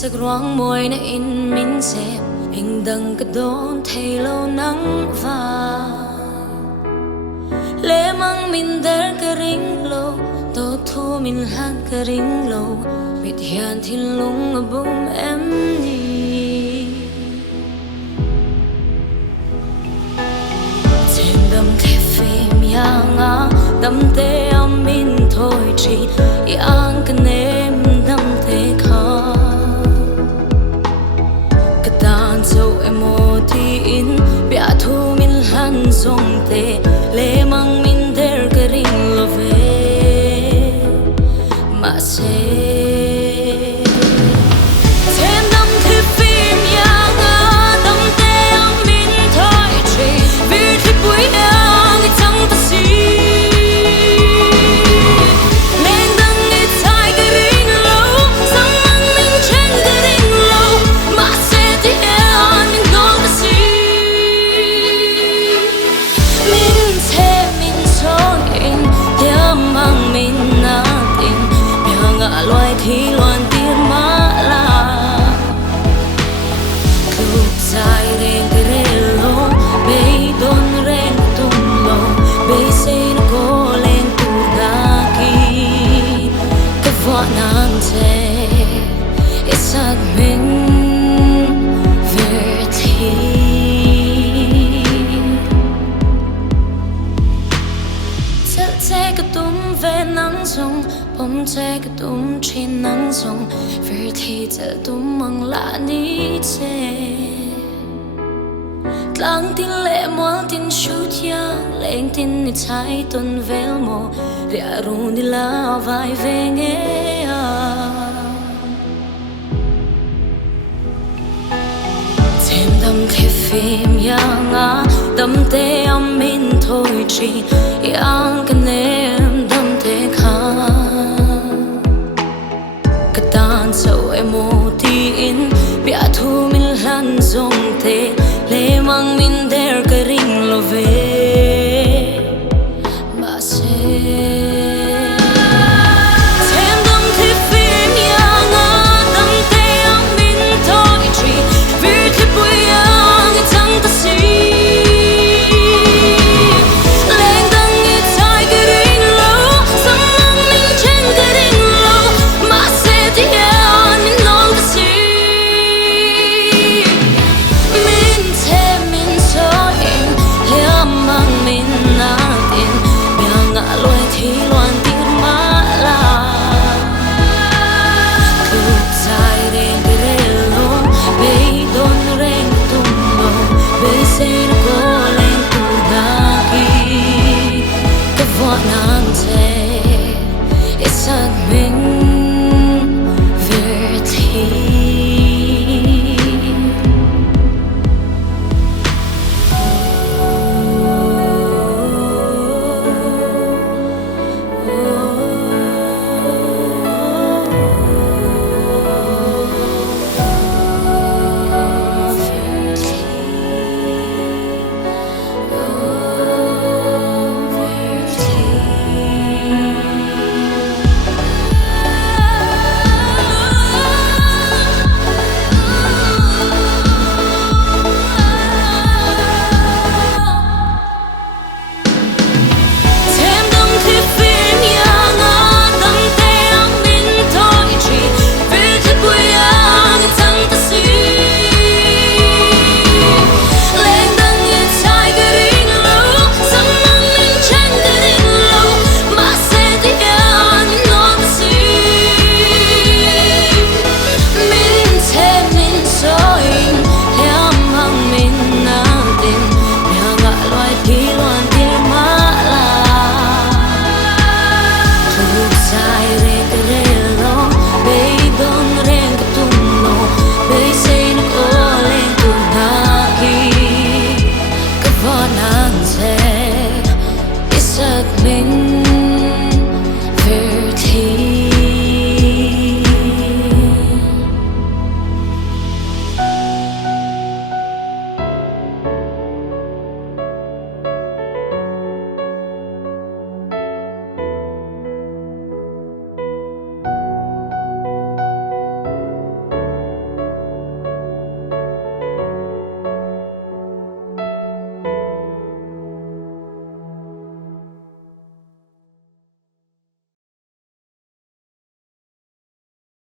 sắc roáng môi na in min xẹp hình đằng cái đón thấy lâu nắng vàng lẽ mang min dar cái ring lâu tao thu min hát cái ring lâu mịt hiền thiên lung ở bụng em đi trên đầm thế phim yang á đầm tê âm min thôi chỉ yang cái nêm đầm tê khó cái tan sâu em mô thì in bia thu min han song tê lệ mang min der cái ring lo về mà sẽ loài thì loan tiếng má la club dài rèn cái rê lô bay đón rèn tung lô bay xây nó cố lên tu ga kỳ cái vợ nàng thế sát mình về thì sẽ cái túm về nắng sông bom che cái túm trên nắng sông về thì sẽ túm mang lá ní che lang tin lệ mua tin shoot ya lên tin ni trái tuần vel mo ria run đi la vai về nghe thêm đam thế phim yang á đam tê âm min thôi chỉ yang cái nêm đam tê khá cái tan sâu em mô thì in bia thu min lan dòng tê lệ mang min der cái ring lo về mà sẽ say